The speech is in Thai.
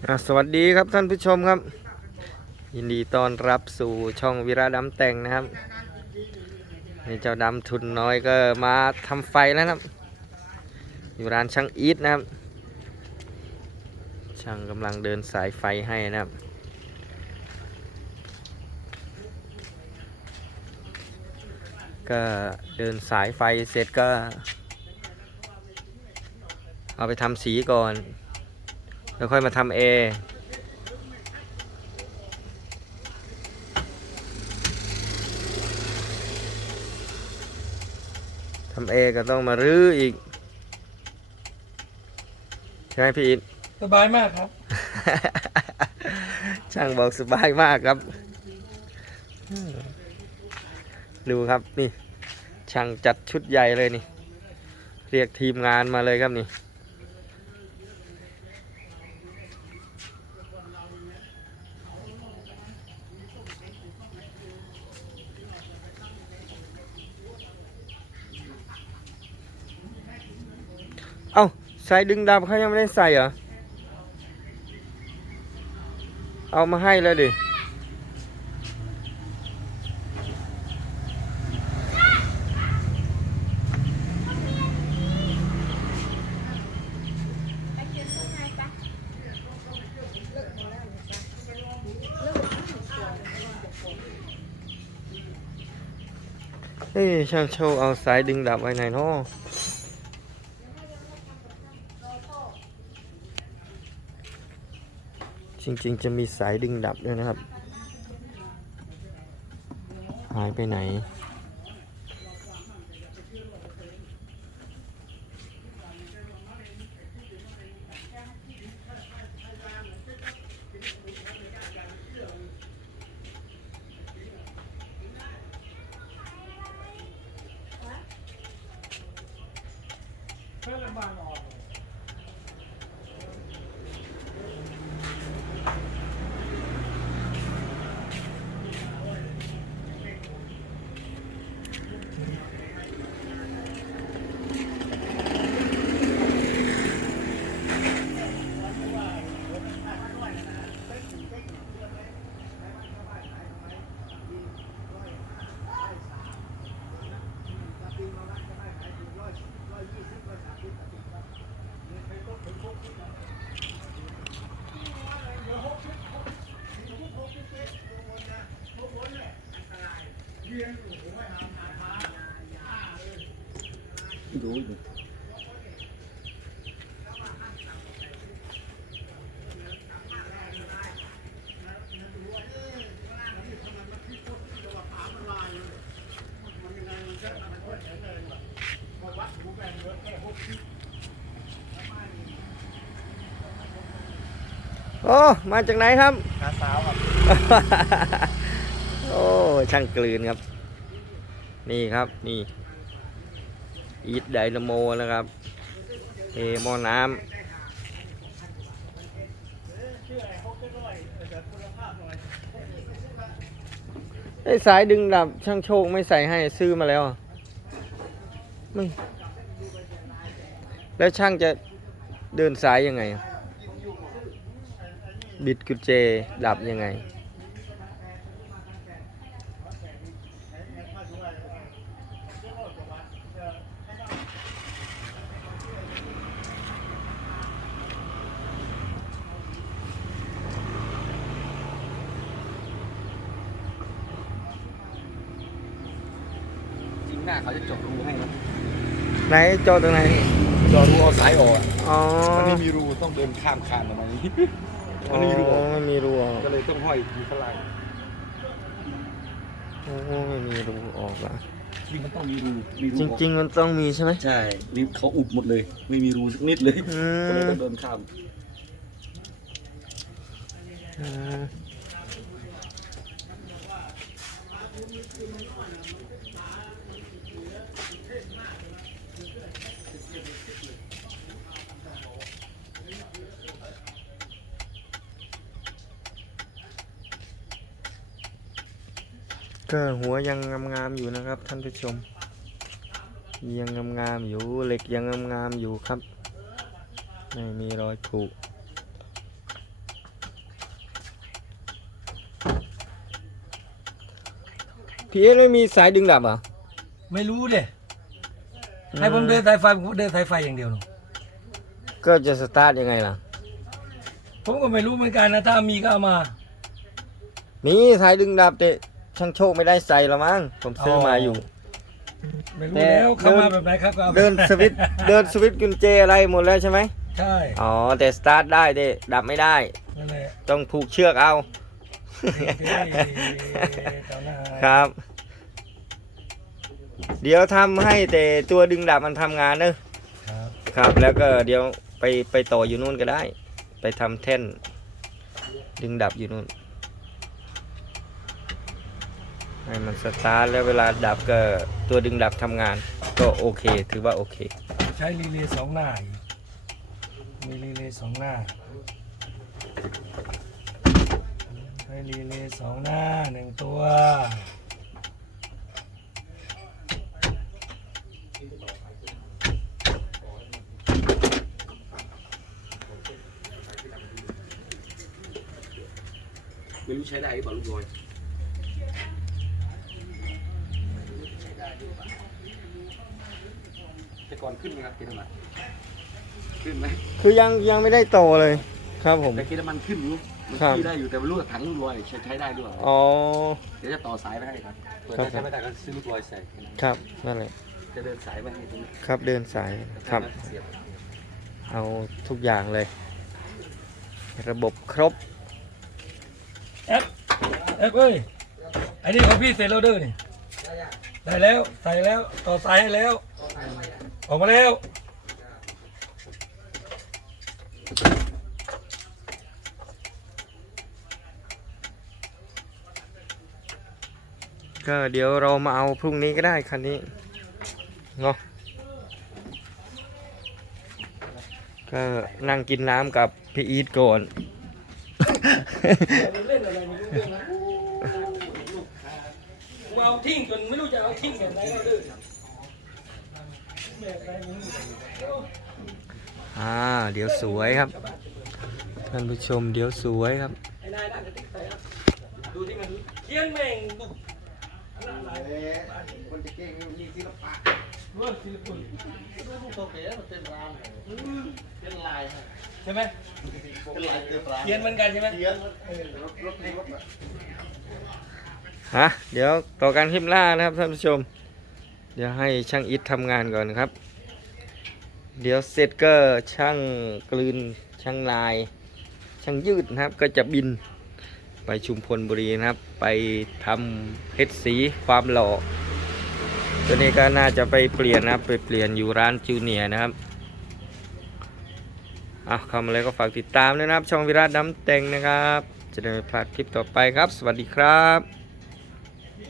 สวัสดีครับท่านผู้ชมครับ ยินดีต้อนรับสู่ช่องวิระดำแต่งนะครับนี่เจ้าดำทุนน้อยก็มาทำไฟแล้วนะครับ อยู่ร้านช่างอีทนะครับ ช่างกำลังเดินสายไฟให้นะครับก็เดินสายไฟเสร็จก็ เอาไปทำสีก่อน แล้วค่อยมาทำเอทำเอก็ต้องมารื้ออีก ใช่ไหมพี่อินสบายมากครับ ช่างบอกสบายมากครับ ดูครับนี่ ช่างจัดชุดใหญ่เลยนี่ เรียกทีมงานมาเลยครับนี่ เอ้าสายดึงดับเขายังไม่ได้ใส่เหรอ เอามาให้แล้วดิ เฮ้ยช่างโชว์เอาสายดึงดับไว้ไหนเนาะ จริงๆ จะมีสายดึงดับด้วยนะครับ หายไปไหน ดูอยู่โอ้ มาจากไหนครับขาสาวครับ โอ้ ช่างกลืนครับ นี่ครับนี่อีทไดนาโมนะครับเทมอน้ำไอ้สายดึงดับช่างโชคไม่ใส่ให้ซื้อมาแล้วไม่แล้วช่างจะเดินสายยังไง บิดกุญแจดับยังไง เขาจะเจาะรูให้นะไหนจอตรงไหนเจาะรูเอาสายออกอะอ๋อมันไม่มีรูต้องเดินข้ามคานประมาณนี้อ๋มัอนไม่มีรูออกไม่มีรูออกก็เลยต้องห้อยอยู่ข้างล่างโอ้ไม่มีรูออกอะจริงมันต้องมีรูมีรูจออกริง ๆ มันต้องมีใช่ไหม ใช่นี่เขาอุบหมดเลย ไม่มีรูสักนิดเลยอืก็เลยมต้องเดินข้ามอืม ก็หัวยังงามๆอยู่นะครับ ท่านผู้ชม ยังงามๆอยู่เหล็กยังงามๆอยู่ครับไม่มีรอยผุพีเอสไม่มีสายดึงดับเหรอไม่รู้เลยให้ผมเดินสายไฟผมเดินสายไฟอย่างเดียวหนูก็จะสตาร์ทยังไงล่ะ ผมก็ไม่รู้เหมือนกันนะถ้ามีก็เอามา มีสายดึงดับเตะ ช่างโชคไม่ได้ใส่ละมั้งผมซื้อมาอยู่ ไม่รู้แต่แล้วเข้ามาเดินแบบไหนครับก็เอาเดินสวิตช์เดินสวิตช์กุญแจอะไรหมดแล้วใช่ไหมใช่อ๋อแต่สตาร์ทได้แต่ดับไม่ได้ นั่นแหละต้องผูกเชือกเอาโอเคต่อหน้าครับ เดี๋ยวทำให้แต่ตัวดึงดับมันทำงานเนอะครับครับ แล้วก็เดี๋ยวไปไปต่ออยู่นู่นก็ได้ ไปทำแท่น ดึงดับอยู่นู่น ให้มันสตาร์ทแล้วเวลาดับก็ตัวดึงดับทำงาน ก็โอเคถือว่าโอเค ใช้รีเลย์สองหน้าอีกมีรีเลย์สองหน้า ใช้รีเลย์สองหน้าหนึ่งตัวไม่รู้ใช้ได้หรือเปล่าลูกบอยแต่ ก่อนขึ้นไหมครับเกณฑ์น้ำมันขึ้นไหมคือยังยังไม่ได้โตเลยครับผม แต่เกณฑ์น้ำมันขึ้นอยู่มันครับขี่ได้อยู่แต่ไม่รู้ว่าถังลูกบอยใช้ใช้ได้หรือเปล่าอ๋อ เดี๋ยวจะต่อสายไปให้ครับเปิดครับใช้ไม่ได้ก็ซื้อลูกบอยใส่ครับนั่นแหละจะเดินสายไปให้ตรงนี้ครับเดินสายครับ เสียบเอาทุกอย่างเลย ระบบครบแอปแอปเอ้ยไอ้นี่ของพี่เสร็จแล้วเด้อนี่ได้แล้วใส่แล้วต่อสายให้แล้ว ออกมาแล้วก็เดี๋ยวเรามาเอาพรุ่งนี้ก็ได้คันนี้เนาะก็นั่งกินน้ำกับพี่อีทก่อน เล่นอะไรไม่รู้เรื่องนะมาเอาทิ้งจนไม่รู้จะเอาทิ้งแบบไหนแล้วเด้อแบบไหนไม่รู้ อ่า เดี๋ยวสวยครับ ท่านผู้ชมเดี๋ยวสวยครับไอ้นายน่าจะติ๊กใส่ครับดูที่มันเขียนแม่งดูอันนั้นอะไรคนจะเก่งมีศิลปะเรื่องศิลปินโอเคมันเป็นร้านเป็นลายใช่ไหมเป็นลายเป็นร้านเขียนเหมือนกันใช่ไหมเทียนรถรถรถอะฮะเดี๋ยวต่อการคลิปหน้านะครับท่านผู้ชม เดี๋ยวให้ช่างอิททำงานก่อนครับ เดี๋ยวเสร็จก็ช่างกลืนช่างลาย ช่างยืดนะครับ ก็จะบินไปชุมพลบุรีนะครับ ไปทำเพชรสีความหล่อตัวนี้ก็น่าจะไปเปลี่ยนนะครับ ไปเปลี่ยนอยู่ร้านจูเนียนะครับอะเข้ามาเลยก็ฝากติดตามด้วยนะครับ ช่องวิราชน้ำแต่งนะครับ จะได้ไม่พลาดคลิปต่อไปครับ สวัสดีครับ